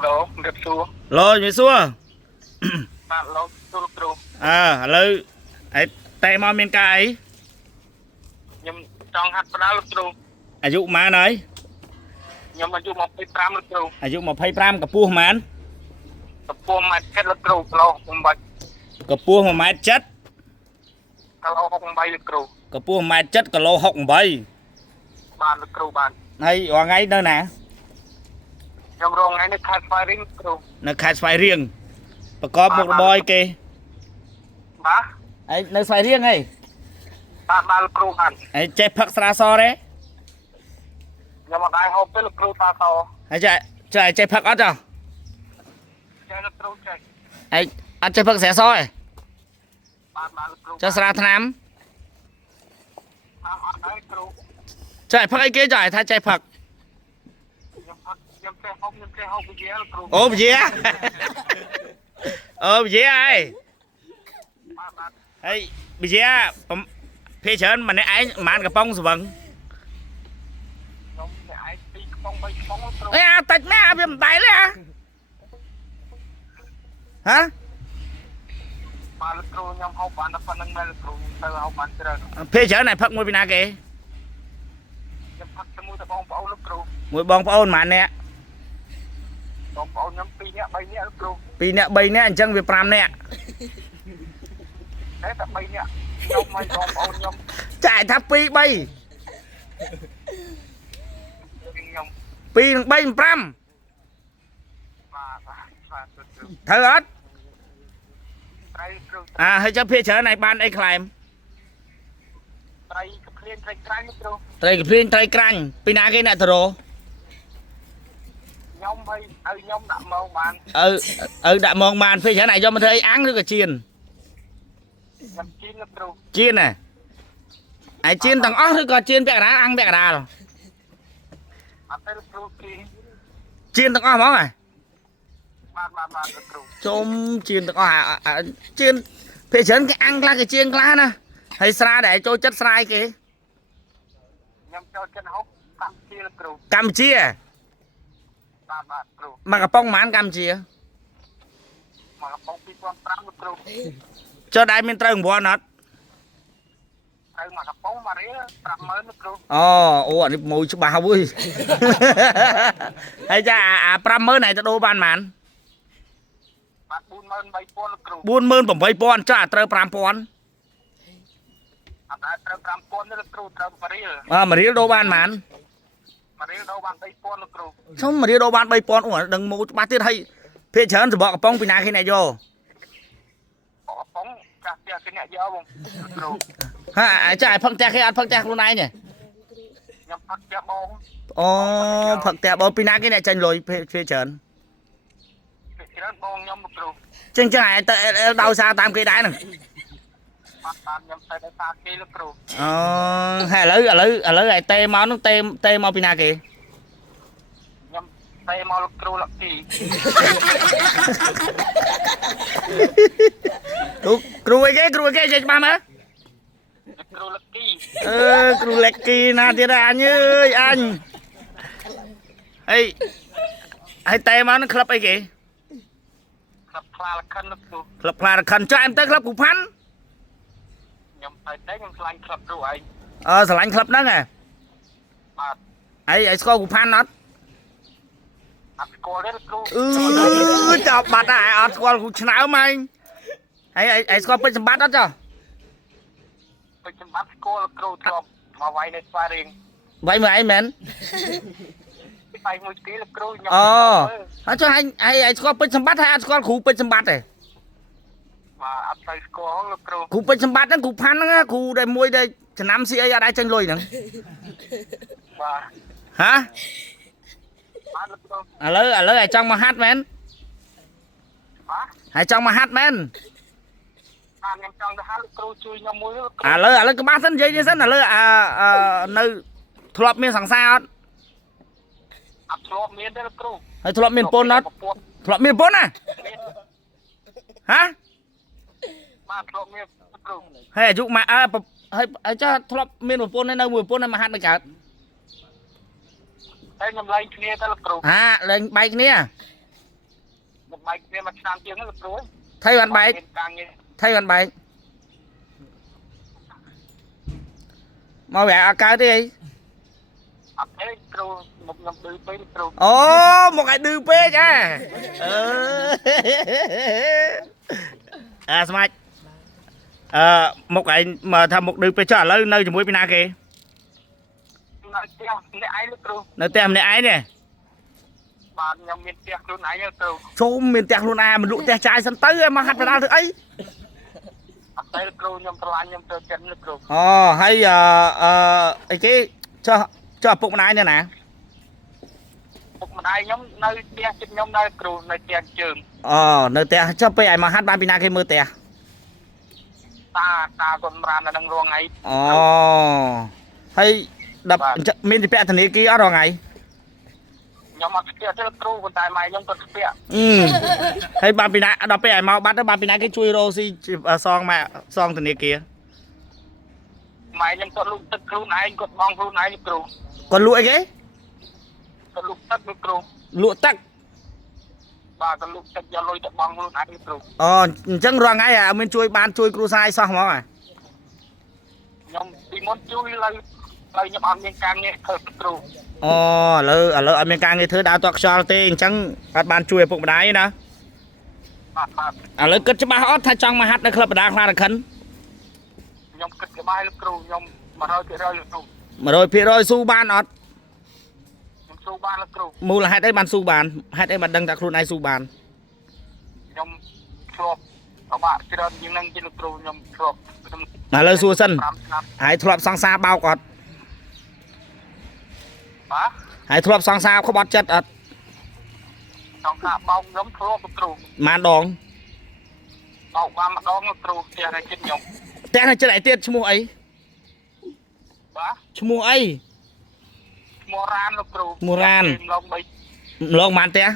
Lô, được xua. Rồi như xưa Bạn lô, xua lúc trù. lời ấy tay mà miền cái Nhưng trong hạt bá lúc trù. อายุมาไหน Nhưng mà dù một cái pram lúc trù. อายุมาไพ่ปรามกับปูหมัน Tập phô mạch kết lúc trù. Lô, không bạch. กับปูหมันจัด Lô, không bay lúc trù. กับปูหมันจัดกับโลหกใบ Bạn lúc trù bạn. ให้ว่าไงเด้อนะ Nhưng rồi ngay nước khát phai ring lúc trù. นักขายไฟเรียงประกอบหมกระบอยเก Bá. ไอ้ในไฟเรียงไง Bạn lúc trù bạn. ไอ้เจ็บผักสระซอเด้ Nhưng mà đại hộp với lúc trù ta sau. ไอ้เจ็บเจ็บผักอัดจ้ะ Chơi lúc trù chơi. ไอ้อัดเจ็บผักเสียซอย Bạn lúc trù. จะสระถนาม Bạn ăn đấy trù. จ่ายผักไอ้เก๋จ่ายถ้าจ่ายผัก Nhưng chơi hộp với ghé lúc trù. โอ้เหี้ยเหี้ยไอ้ Bạn. ไอ้เหี้ยผมพี่เชิญมันในไอ้มันกับป้องสวัง Nhưng để ai đi không bay không lúc trù. เอ้ยตัดแม่เพียมตายเลยฮะ Bạn lúc trù nhưng hộp bạn là phần nâng mê lúc trù. Từ hộp bạn chơi. พี่เชิญไหนพักมวยปีนาเก Nhưng phát cho mùi ta bóng bóng lúc trù. มวยบองป้าโอนมันเนี่ย Bóng bóng nhóm pi nhẹ bay nhẹ lúc trù. ปีเนี่ยใบเนี่ยจังเวียปรามเนี่ย Thế ta bay nhẹ. Nhóm mày bóng bóng nhóm. จ่ายทับปีใบ Nhóm. ปีหนึ่งใบปราม Và trù trù. เธออัด Trai trù. ให้เจ้าพี่เชิญไหนบ้านไอ้คลาย Trai cập liên trai trai lúc trù. ไตรกับพี่ไตรกรังปีนาเกเนี่ยทโร Nhóm bay. Nhóm đã màu bạn. ดะมองมานพี่เชิญไหนยอมมาเธอไอ้อังหรือกับจีน Nhóm chín lúc trù. จีนน่ะไอ้จีนต่างอ้อหรือกับจีนแบกดาอังแบกดาหรอ À tay lúc trù kì. จีนต่างอ้อมองไง Bạn lúc trù. จมจีนต่างอ้อจีนพี่เชิญcái ăn là cái chiên lá nè hay xa để cho chất sai kì Nhóm cho chân hốc. Tạm chi lúc trù. Campuchia Bạn trù. mà cái bông mán Campuchia Mà là bóng pi con pram lúc trù. cho đại miền tây của nó Từ mà gặp bóng mà ría. Pram mới lúc trù. ồ anh mùi chú bà vui hay cha pram mới này cho đô ban màn Bạn buôn mơn bay con lúc trù. buôn mơn bổng vây pon cho trời pram pon À đã trừ pram con lúc trù. Trừ mà ría. mà riêng đô ban màn Mà ría đâu bạn bay con lúc trù. xong mà riêng đô ban vây pon ủa đừng mù ba tiết hay phía chớn thì bỏ cái bông pin khi này vô Bỏ bóng. Chạc chạc cái nhẹ dơ bông. Lúc trù. ha chạy phăng chạc khi ăn phăng chạc luôn này nhỉ Nhóm phát chạc bóng. phật tẹp bông pin cái này tranh lồi phía chớn Chỉ đơn bóng nhóm lúc trù. chân chân này đau xa tam cây đáy nè Bạn nhóm tay tay ta kì lúc trù. hay lấy này tê máu nó tê máu pina kì Nhóm tay mau lúc trù lọc kì. cru cái chơi ba má Lúc trù lọc kì. cru lẹt kì nè thì ra anh ơi anh hay tê máu nó club ấy kì Lập pha là khăn lúc trù. club là khẩn cho em tới club cục phán Nhóm tay tay nhóm slanh club trù ấy. sờ lạnh club đó nè Bạn. ấy score cục phán nó Bạn score đấy lúc trù. chọc bạt à score cục cháo mày ấy score bên bắt đó cho Tôi chân bắt score lúc trù trộm. Mà vay này xoa riêng. vậy mà anh mến Vay một tí lúc trù. Nhóm cho hay score bên bắt hay score cục bên bắt này mà ăn tay score lúc trù. ครูเป็นสมบัตินั่นครูพันนะครูได้มวยได้ชนะซีไอ้ได้จังเลยนัง Và ฮะ bán lúc trù. อะไรไอ้จังมาฮัดแมน Hả? ไอ้จังมาฮัดแมน Bạn nhóm trong đó hát lúc trù chui nhóm mũi lúc trù. อะไรก็บ้าเส้นใหญ่ที่เส้นอะไรในทลบเมียสังสาร Áp lộp miên đấy lúc trù. ไอ้ทลบเมียปนนัดทลบเมียปนน่ะฮะ Bạn lộp miên lúc trù. ให้อายุมาให้เจ้าทลบเมียปนในมือปนในมาฮัดในกัด Đây nhóm lấy kia tới lúc trù. ฮะเลยใบนี้ បែកគ្នាមួយឆ្នាំជាងលោកគ្រូ ថៃបានបែក ការងារ ថៃបានបែកមកវាអត់កើតទេអី អត់ទេគ្រូមុខខ្ញុំឌឺពេកគ្រូ អូមកឲ្យឌឺពេកអើអាស្មាច់មកឯងមកថាមកឌឺពេកចុះឥឡូវនៅជាមួយពីណាគេ នៅផ្ទះម្នាក់ឯងលោកគ្រូ នៅផ្ទះម្នាក់ឯងទេ បាទខ្ញុំមានផ្ទះខ្លួនឯងលោកគ្រូ ជុំមានផ្ទះខ្លួនឯងមិនលក់ផ្ទះចាយសិនទៅមកហាត់បដាល់ធ្វើអី អត់ទេលោកគ្រូខ្ញុំស្រឡាញ់ខ្ញុំទៅចិត្តលោកគ្រូ អូហើយអីគេចុះឪពុកម្ដាយនៅណា ពុកម្ដាយខ្ញុំនៅផ្ទះជិតខ្ញុំនៅគ្រូនៅផ្ទះជើង អូនៅផ្ទះចុះពេលឲ្យមកហាត់បានពីណាគេមើលផ្ទះ តាគាត់ប្រាននៅនឹងរងថ្ងៃ អូហើយដល់មានទីពាក់ធនាគារអត់រងថ្ងៃ ខ្ញុំអត់ស្គាល់ទេលោកគ្រូប៉ុន្តែម៉ែខ្ញុំគាត់ស្គាល់ ហើយបានពីណាដល់ពេលឲ្យមកបាត់ទៅបានពីណាគេជួយរកស៊ីសងមកសងធនាគារ ម៉ែខ្ញុំគាត់លូកទឹកខ្លួនឯងគាត់បងខ្លួនឯងលោកគ្រូ គាត់លក់អីគេ គាត់លូកទឹកលោកគ្រូ លក់ទឹក បាទគាត់លូកទឹកយកលុយទៅបងខ្លួនឯងលោកគ្រូ អូអញ្ចឹងរងថ្ងៃអត់មានជួយបានជួយគ្រួសារអីសោះហ្មង ខ្ញុំពីមុនជួយឡើយខ្ញុំអត់មានការងារធ្វើលោកគ្រូ អូឥឡូវអត់មានការងារធ្វើដើរតក់ខ្យល់ទេអញ្ចឹងអត់បានជួយឪពុកម្ដាយណា បាទ ឥឡូវគិតច្បាស់អត់ថាចង់មកហាត់នៅក្លឹបបដាខ្លារខិន ខ្ញុំគិតក្បាយលោកគ្រូខ្ញុំ100%លោកគ្រូ 100%ស៊ូបានអត់ ខ្ញុំស៊ូបានលោកគ្រូ មូលហេតុអីបានស៊ូបានហេតុអីបានដឹងថាខ្លួនឯងស៊ូបាន ខ្ញុំធ្លាប់ពិបាកច្រើនជាងនឹងជាលោកគ្រូខ្ញុំធ្លាប់ ឥឡូវសួរសិន 5ឆ្នាំ ហើយធ្លាប់សង្សារបោកអត់ បាទ ហើយធ្លាប់សង្សារក្បត់ចិត្តអត់ ចង់ថាបោកខ្ញុំធ្លាប់លោកគ្រូ ម៉ានដង បោកបានម្ដងលោកគ្រូផ្ទះនៅជិតខ្ញុំ ផ្ទះនៅចិត្តឯទៀតឈ្មោះអី បាទ ឈ្មោះអី ឈ្មោះរានលោកគ្រូ ឈ្មោះរាន លោក3 ម្លងបានផ្ទះ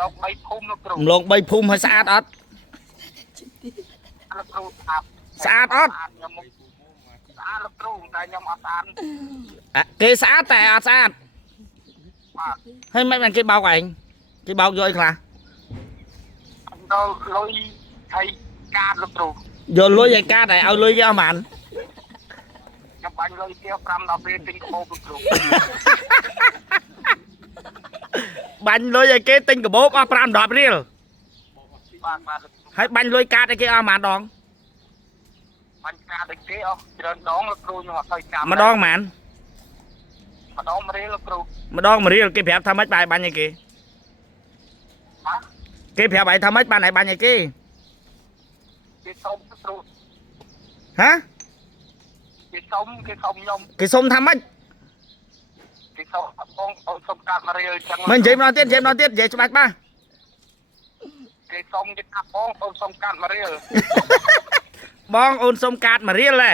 លោក3ភូមិលោកគ្រូ ម្លង3ភូមិហើយស្អាតអត់ លោកគ្រូស្អាត ស្អាតអត់ ខ្ញុំស្អាតលោកគ្រូតែខ្ញុំអត់ស្អាត គេស្អាតតែអត់ស្អាត បាទ ហើយមិនបានគេបោកឯងគេបោកយកអីខ្លះ ដល់លុយហើយកាតលោកគ្រូ យកលុយឲ្យកាតតែឲ្យលុយគេអស់ហ្មង ខ្ញុំបាញ់លុយគេ5ដល់ពេលទិញកបោបលោកគ្រូ បាញ់លុយឲ្យគេទិញកាបូបអស់5 10រៀល បាទបាទ ហើយបាញ់លុយកាតឲ្យគេអស់ហ្មងដង បាញ់កាតឲ្យគេអស់ច្រើនដងលោកគ្រូខ្ញុំអត់ទៅចាំ ម្ដងហ្មង ម្ដងម្រៀលលោកគ្រូ ម្ដង1រៀលគេប្រាប់ថាម៉េចបាយបាញ់ឲ្យគេ បាទ គេប្រាប់ឲ្យថាម៉េចបានឲ្យបាញ់ឲ្យគេ គេសុំលោកគ្រូ ហ៎ គេសុំខ្ញុំ គេសុំថាម៉េច គេសុំបងអូនសុំកាត់ម្រៀលអញ្ចឹង មិននិយាយម្ដងទៀតនិយាយច្បាស់ច្បាស់ គេសុំគេកាត់បងអូនសុំកាត់ម្រៀល បងអូនសុំកាត1រៀលហ៎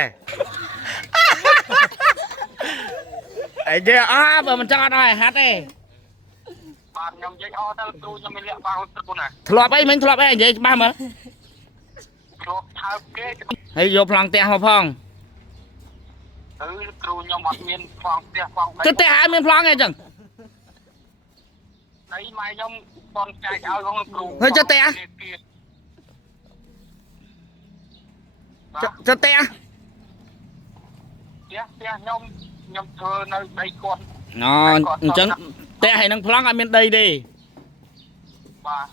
អីទេអស់បើមិនចង់អត់ឲ្យហាត់ទេ បាទខ្ញុំនិយាយអត់ទៅគ្រូខ្ញុំមានលាក់បាំងលោកគ្រូណា ធ្លាប់អីមិញធ្លាប់អីនិយាយច្បាស់មើល ធ្លាប់ថើបគេ ហើយយកប្លង់ផ្ទះមកផង ទៅលោកគ្រូខ្ញុំអត់មានផ្ងផ្ទះផ្ង ទៅផ្ទះឲ្យមានប្លង់អីចឹង ដៃម៉ែខ្ញុំបនចែកឲ្យផងលោកគ្រូ ហើយចុះផ្ទះ ទៅផ្ទះ ខ្ញុំធ្វើនៅដីគាត់ អូអញ្ចឹងផ្ទះហើយនឹងប្លង់អត់មានដីទេ បាទ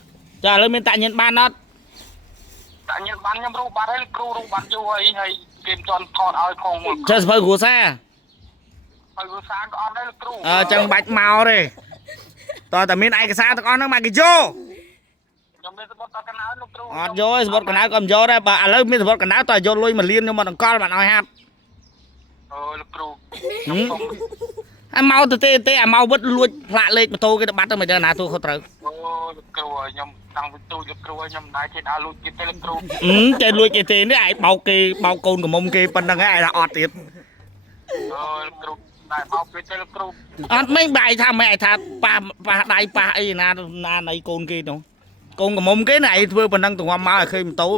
ចាឥឡូវមានតាក់ញៀនបានអត់ តែញ៉ាំបានខ្ញុំរូបបាត់ហើយគ្រូរូបបាត់យូរហើយគេមិនទាន់ថតឲ្យផងមួយ ចុះសភៅគ្រួសារ ហើយវាសាក៏អត់ដែរលោកគ្រូ អញ្ចឹងបាច់មកទេតើតែមានឯកសារទាំងអស់ហ្នឹងមកគេយក ខ្ញុំមានសម្បត្តិតកណៅលោកគ្រូ អត់យកទេសវត្តកណ្ដៅក៏មិនយកដែរបើឥឡូវមានសវត្តកណ្ដៅតើយកលុយ1លានខ្ញុំមកដង្កល់បានឲ្យហាត់ អូលោកគ្រូ ហើយមកទៅទេអាមកវិតលួចផ្លាកលេខម៉ូតូគេទៅបាត់ទៅមិនដឹងណាទូខុសត្រូវ អូលោកគ្រូខ្ញុំតាំងពីទូចលោកគ្រូខ្ញុំមិនដែរចេះដើរលួចទៀតទេលោកគ្រូ ចេះលួចគេទេនេះឯងបោកគេបោកកូនកមុំគេប៉ុណ្្នឹងឯងថាអត់ទៀត អូលោកគ្រូតែមកពេលទេលោកគ្រូ អត់មិនបាយថាមិនឯងថាប៉ះដៃប៉ះអីណាណៃកូនគេនោះកូនកមុំគេណាឯងធ្វើប៉ុណ្្នឹងទៅមកឲ្យឃើញម៉ូតូ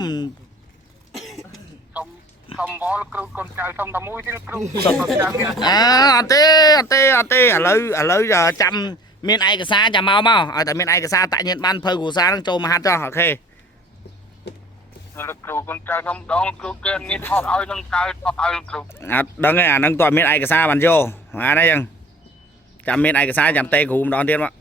សុំវល់គ្រូកូនចៅសុំតែមួយទេលោកគ្រូ អត់ទេឥឡូវចាំ មានឯកសារចាំមកឲ្យតែមានឯកសារតាក់ញៀនបានភៅគ្រូសានឹងចូលមកហាត់ចុះអូខេ លោកគ្រូកូនចៅខ្ញុំម្ដងគ្រូគេមានថតឲ្យនឹងចៅថតឲ្យគ្រូ អត់ដឹងទេអានឹងតើមានឯកសារបានយកអានេះចឹងចាំមានឯកសារចាំតេគ្រូម្ដងទៀតមក